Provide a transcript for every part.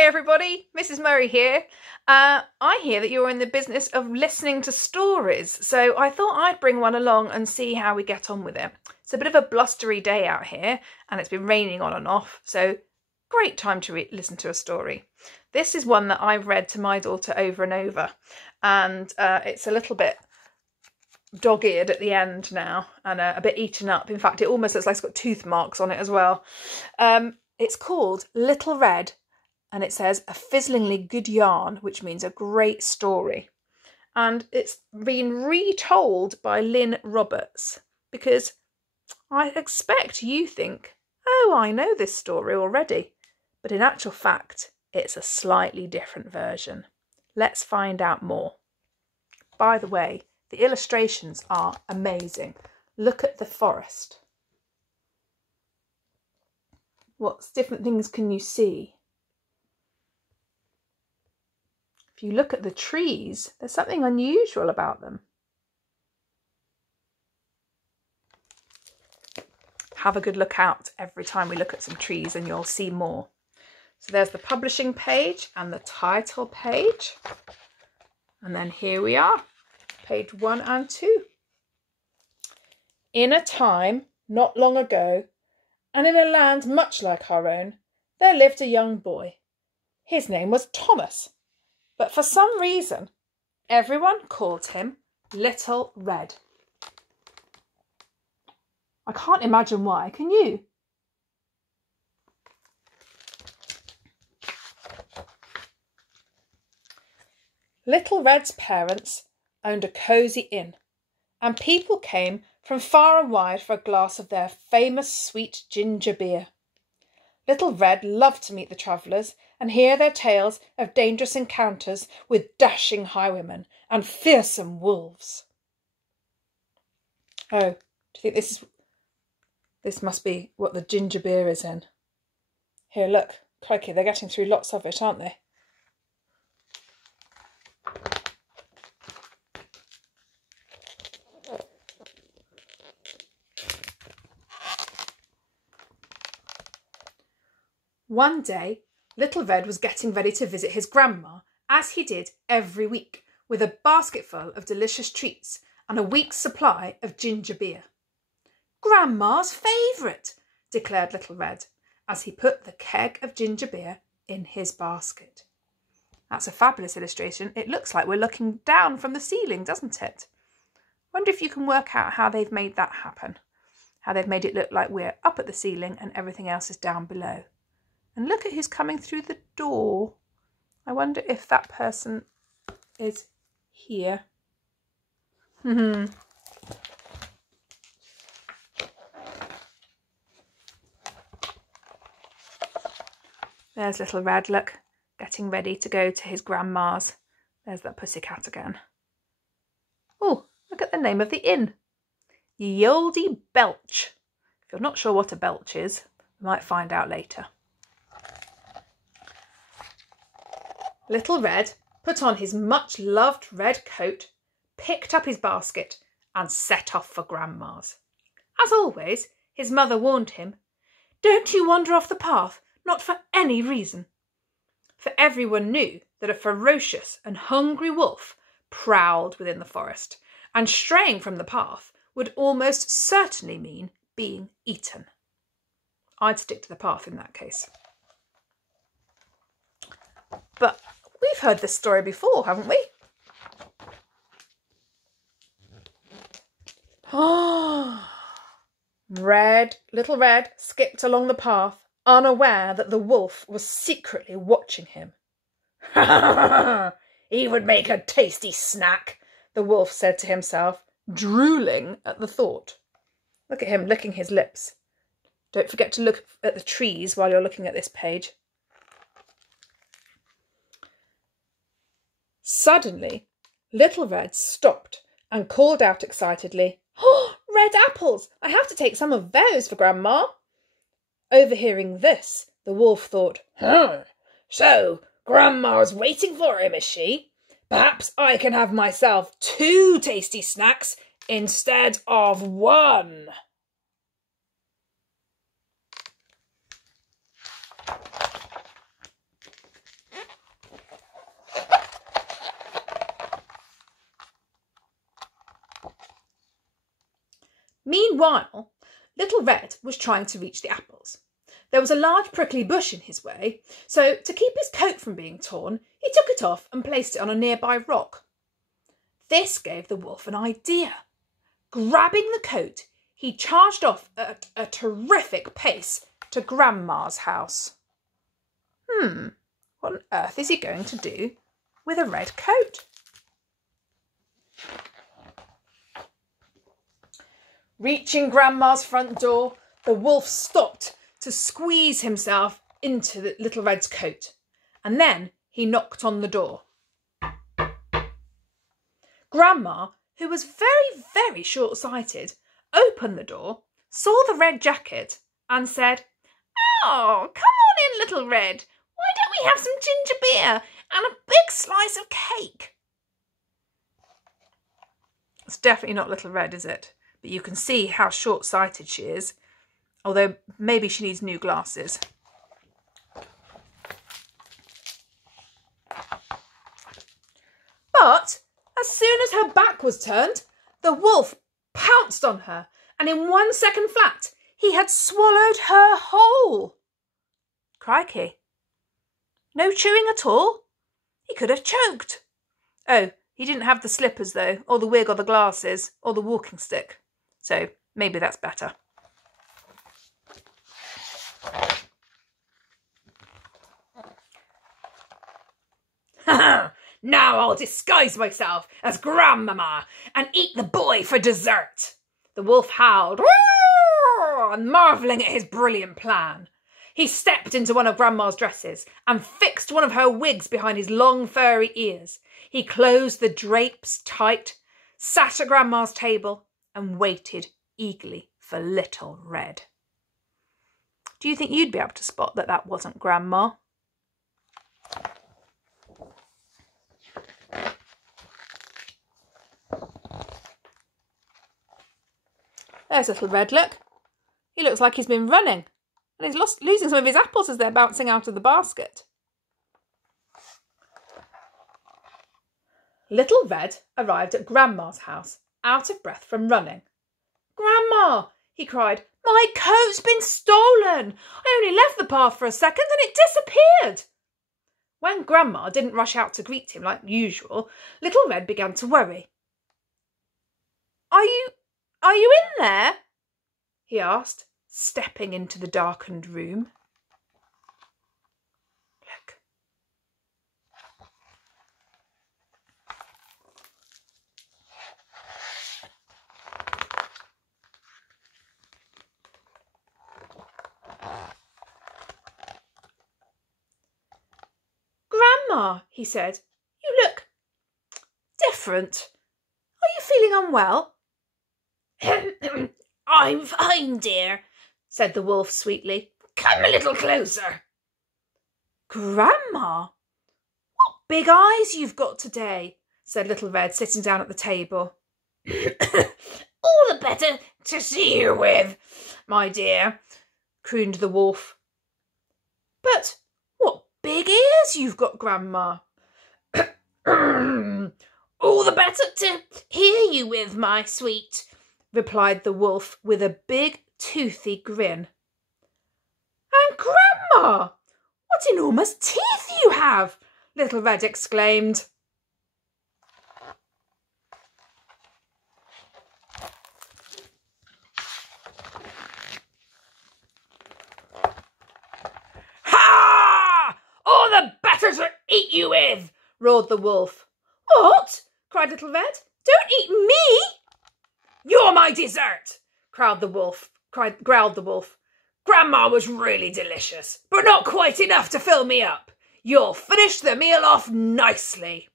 Hi everybody, Mrs. Murray here. I hear that you're in the business of listening to stories, so I thought I'd bring one along and see how we get on with it. It's a bit of a blustery day out here and it's been raining on and off, so great time to listen to a story. This is one that I've read to my daughter over and over, and it's a little bit dog-eared at the end now and a bit eaten up. In fact, it almost looks like it's got tooth marks on it as well. It's called Little Red, and it says a fizzlingly good yarn, which means a great story. And it's been retold by Lynn Roberts, because I expect you think, oh, I know this story already. But in actual fact, it's a slightly different version. Let's find out more. By the way, the illustrations are amazing. Look at the forest. What different things can you see? If you look at the trees, there's something unusual about them. Have a good look out every time we look at some trees and you'll see more. So there's the publishing page and the title page. And then here we are, page 1 and 2. In a time not long ago, and in a land much like our own, there lived a young boy. His name was Thomas. But for some reason, everyone called him Little Red. I can't imagine why, can you? Little Red's parents owned a cosy inn, and people came from far and wide for a glass of their famous sweet ginger beer. Little Red loved to meet the travellers and hear their tales of dangerous encounters with dashing highwaymen and fearsome wolves. Oh, do you think this must be what the ginger beer is in? Here, look. Crikey, they're getting through lots of it, aren't they? One day, Little Red was getting ready to visit his grandma, as he did every week, with a basketful of delicious treats and a week's supply of ginger beer. "Grandma's favourite," declared Little Red, as he put the keg of ginger beer in his basket. That's a fabulous illustration. It looks like we're looking down from the ceiling, doesn't it? Wonder if you can work out how they've made that happen. How they've made it look like we're up at the ceiling and everything else is down below. And look at who's coming through the door. I wonder if that person is here. There's Little Red, look, getting ready to go to his grandma's. There's that pussycat again. Oh, look at the name of the inn. Ye Olde Belch. If you're not sure what a belch is, you might find out later. Little Red put on his much-loved red coat, picked up his basket and set off for Grandma's. As always, his mother warned him, "Don't you wander off the path, not for any reason." For everyone knew that a ferocious and hungry wolf prowled within the forest, and straying from the path would almost certainly mean being eaten. I'd stick to the path in that case. But we've heard this story before, haven't we? Little Red skipped along the path, unaware that the wolf was secretly watching him. "He would make a tasty snack," the wolf said to himself, drooling at the thought. Look at him licking his lips. Don't forget to look at the trees while you're looking at this page. Suddenly, Little Red stopped and called out excitedly, "Oh, red apples! I have to take some of those for Grandma." Overhearing this, the wolf thought, "So Grandma's waiting for him, is she? Perhaps I can have myself 2 tasty snacks instead of 1. Meanwhile, Little Red was trying to reach the apples. There was a large prickly bush in his way, so to keep his coat from being torn, he took it off and placed it on a nearby rock. This gave the wolf an idea. Grabbing the coat, he charged off at a terrific pace to Grandma's house. What on earth is he going to do with a red coat? Reaching Grandma's front door, the wolf stopped to squeeze himself into the Little Red's coat, and then he knocked on the door. Grandma, who was very, very short-sighted, opened the door, saw the red jacket and said, "Oh, come on in, Little Red. Why don't we have some ginger beer and a big slice of cake?" It's definitely not Little Red, is it? But you can see how short-sighted she is, although maybe she needs new glasses. But as soon as her back was turned, the wolf pounced on her, and in 1 second flat, he had swallowed her whole. Crikey. No chewing at all? He could have choked. Oh, he didn't have the slippers though, or the wig or the glasses, or the walking stick. So maybe that's better. Now I'll disguise myself as Grandmama and eat the boy for dessert. The wolf howled, and marvelling at his brilliant plan. He stepped into one of Grandma's dresses and fixed one of her wigs behind his long furry ears. He closed the drapes tight, sat at Grandma's table and waited eagerly for Little Red. Do you think you'd be able to spot that that wasn't Grandma? There's Little Red, look. He looks like he's been running, and he's losing some of his apples as they're bouncing out of the basket. Little Red arrived at Grandma's house, out of breath from running. "Grandma," he cried, "my coat's been stolen. I only left the path for a second and it disappeared." When Grandma didn't rush out to greet him like usual, Little Red began to worry. Are you in there?" he asked, stepping into the darkened room. Look. "Grandma," he said, "you look different. Are you feeling unwell?" "I'm fine, dear," said the wolf sweetly. "Come a little closer." "Grandma, what big eyes you've got today," said Little Red, sitting down at the table. "All the better to see you with, my dear," crooned the wolf. "But what big ears you've got, Grandma." "All the better to hear you with, my sweet," replied the wolf with a big toothy grin. "And Grandma, what enormous teeth you have!" Little Red exclaimed. "Ha! All the better to eat you with!" roared the wolf. "What?" cried Little Red. "Don't eat me!" "You're my dessert!" growled the wolf. "Grandma was really delicious, but not quite enough to fill me up. You'll finish the meal off nicely."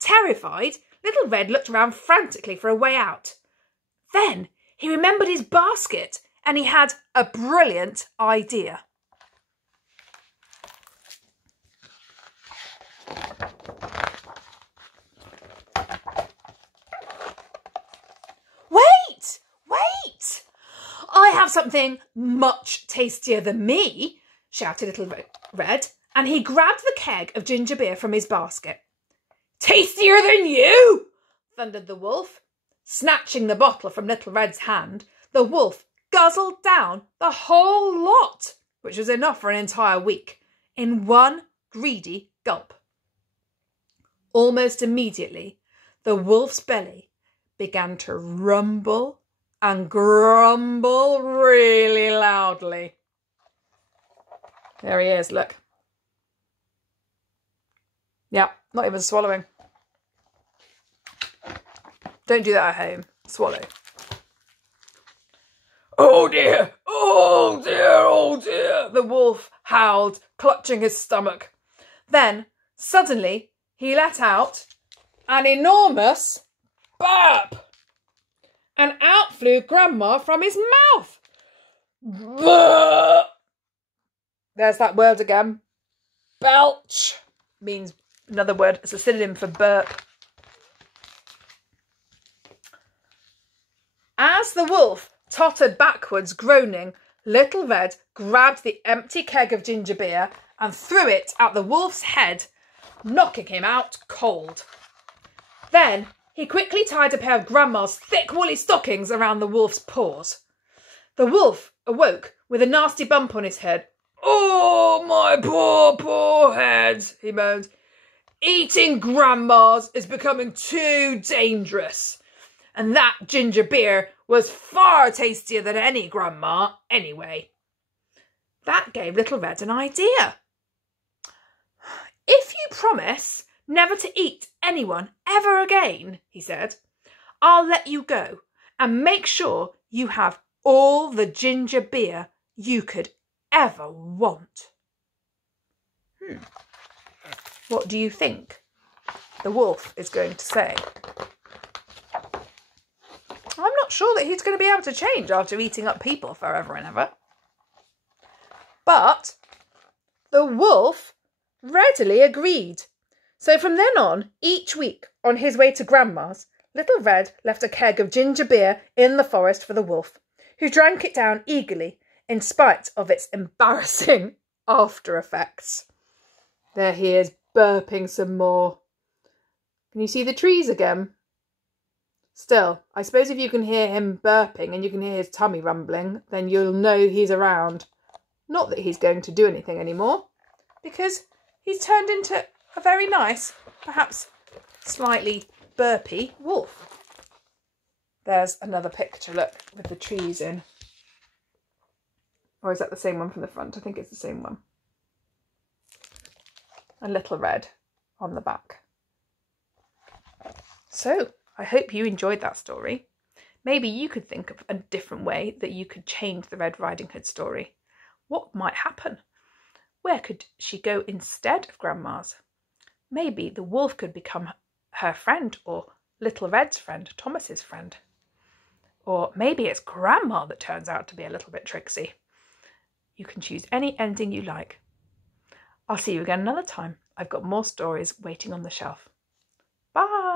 Terrified, Little Red looked around frantically for a way out. Then he remembered his basket and he had a brilliant idea. Wait! "I have something much tastier than me," shouted Little Red, and he grabbed the keg of ginger beer from his basket. "Tastier than you?" thundered the wolf. Snatching the bottle from Little Red's hand, the wolf guzzled down the whole lot, which was enough for an entire week, in one greedy gulp. Almost immediately, the wolf's belly began to rumble and grumble really loudly. There he is, look. Yeah, not even swallowing. Don't do that at home. Swallow. Oh dear, oh dear, oh dear, the wolf howled, clutching his stomach. Then, suddenly, he let out an enormous burp. And out flew Grandma from his mouth. Burp. There's that word again. Belch means another word. It's a synonym for burp. As the wolf tottered backwards, groaning, Little Red grabbed the empty keg of ginger beer and threw it at the wolf's head, knocking him out cold. Then he quickly tied a pair of Grandma's thick woolly stockings around the wolf's paws. The wolf awoke with a nasty bump on his head. "Oh, my poor, poor head," he moaned. "Eating Grandma's is becoming too dangerous. And that ginger beer was far tastier than any Grandma anyway." That gave Little Red an idea. "If you promise never to eat anyone ever again," he said, "I'll let you go and make sure you have all the ginger beer you could ever want." What do you think the wolf is going to say? I'm not sure that he's going to be able to change after eating up people forever and ever. But the wolf readily agreed. So from then on, each week on his way to Grandma's, Little Red left a keg of ginger beer in the forest for the wolf, who drank it down eagerly in spite of its embarrassing after effects. There he is, burping some more. Can you see the trees again? Still, I suppose if you can hear him burping and you can hear his tummy rumbling, then you'll know he's around. Not that he's going to do anything anymore, because he's turned into a very nice, perhaps slightly burpy wolf. There's another picture, look, with the trees in. Or is that the same one from the front? I think it's the same one. A Little Red on the back. So, I hope you enjoyed that story. Maybe you could think of a different way that you could change the Red Riding Hood story. What might happen? Where could she go instead of Grandma's? Maybe the wolf could become her friend, or Little Red's friend, Thomas's friend. Or maybe it's Grandma that turns out to be a little bit tricksy. You can choose any ending you like. I'll see you again another time. I've got more stories waiting on the shelf. Bye!